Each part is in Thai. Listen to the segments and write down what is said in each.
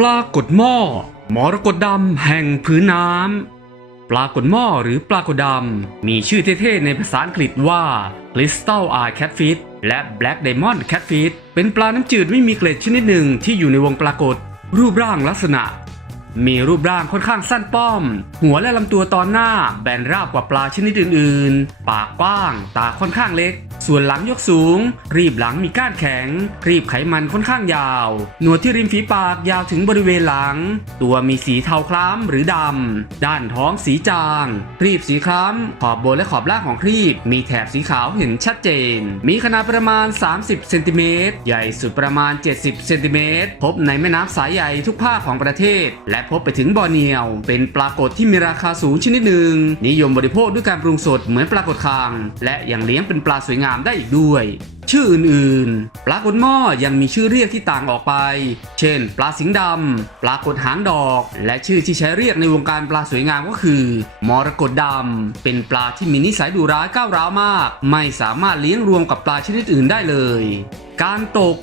ปลากดหม้อมรกตดำแห่งพื้นน้ำ ปลากดหม้อหรือปลากดดำ มีชื่อเท่ๆในภาษาอังกฤษว่า Crystal Eye Catfish และ Black Diamond Catfish เป็นปลาน้ำจืดไม่มีเกล็ดชนิดหนึ่งที่อยู่ในวงปลากดรูปร่างลักษณะ มีรูปร่างค่อนข้างสั้นป้อม หัวและลำตัวตอนหน้าแบนราบกว่าปลาชนิดอื่นๆ ปากกว้าง ตาค่อนข้างเล็ก ส่วนหลังยกสูง รีบหลังมีก้านแข็ง รีบไขมันค่อนข้างยาว หนวดที่ริมฝีปากยาวถึงบริเวณหลัง ตัวมีสีเทาคล้ำหรือดำ ด้านท้องสีจาง รีบสีคล้ำ ขอบบนและขอบล่างของครีบ มีแถบสีขาวเห็นชัดเจน มีขนาดประมาณ 30 เซนติเมตร ใหญ่สุดประมาณ 70 เซนติเมตร พบในแม่น้ำสายใหญ่ทุกภาคของประเทศ และพบไปถึงบอร์เนียว เป็นปลากดที่มีราคาสูงชนิดหนึ่ง นิยมบริโภคด้วยการปรุงสดเหมือนปลากดคาง และยังเลี้ยงเป็นปลาสวยงามได้อีกด้วย ชื่ออื่นๆ ปลากดหม้อยังมีชื่อเรียกที่ต่างออกไป เช่น ปลาสิงดำปลากดหางดอก และชื่อที่ใช้เรียกในวงการปลาสวยงามก็คือมรกตดำเป็นปลาที่มีนิสัยดุร้ายก้าวร้าวมาก ไม่สามารถเลี้ยงรวมกับปลาชนิดอื่นได้เลย การตก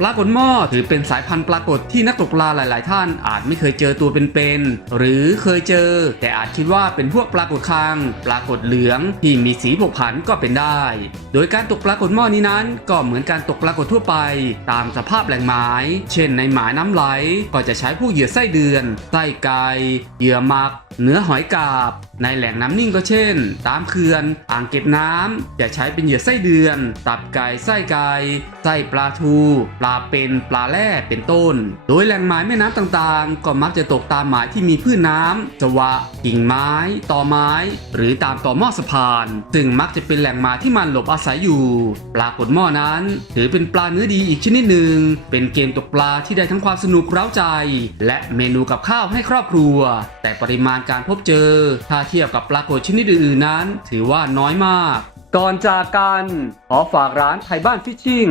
ปลากดหม้อถือเป็นสายพันธุ์ปลากดที่นักตกปลาหลาย ๆ ท่านอาจไม่เคยเจอตัวเป็นๆหรือเคยเจอ แต่อาจคิดว่าเป็นพวกปลากดคางปลากดเหลืองที่มีสีผกผันก็เป็นได้ โดยการตกปลากดหม้อนี้นั้นก็เหมือนการตกปลากดทั่วไป ตามสภาพแหล่งไม้ เช่นในหมายน้ำไหลก็จะใช้พวกเหยื่อไส้เดือนไส้ไก่เหยื่อมัก เนื้อหอยกาบ ในแหล่งน้ำนิ่งก็เช่น ตามเขื่อน อ่างเก็บน้ำจะใช้เป็นเหยื่อไส้เดือน ตับไก่ไส้ไก่ไส้ปลาทู ปลาเป็นปลาแร่เป็นต้น โดยแหล่งหมายแม่น้ำต่างๆ ก็มักจะตกตามหมายที่มีพืชน้ำจวะ กิ่งไม้ต่อไม้ หรือตามต่อหม้อสะพาน ซึ่งมักจะเป็นแหล่งหมายที่มันหลบอาศัยอยู่ ปลากดหม้อนั้น ถือเป็นปลาเนื้อดีอีกชนิดหนึ่ง เป็นเกมตกปลาที่ได้ทั้งความสนุกเร้าใจ และเมนูกับข้าวให้ครอบครัว แต่ปริมาณการพบเจอถ้าเทียบกับปลากดชนิดอื่นๆนั้น ถือว่าน้อยมาก ก่อนจากกัน ขอฝากร้านไทยบ้านฟิชชิ่ง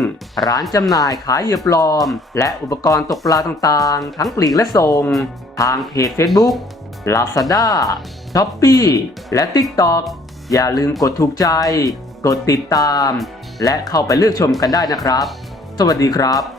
ร้านจำหน่ายขายเหยื่อปลอม และอุปกรณ์ตกปลาต่างๆ ทั้งปลีกและส่ง ทางเพจ Facebook Lazada Shopee และ TikTok อย่าลืมกดถูกใจ กดติดตาม และเข้าไปเลือกชมกันได้นะครับ สวัสดีครับ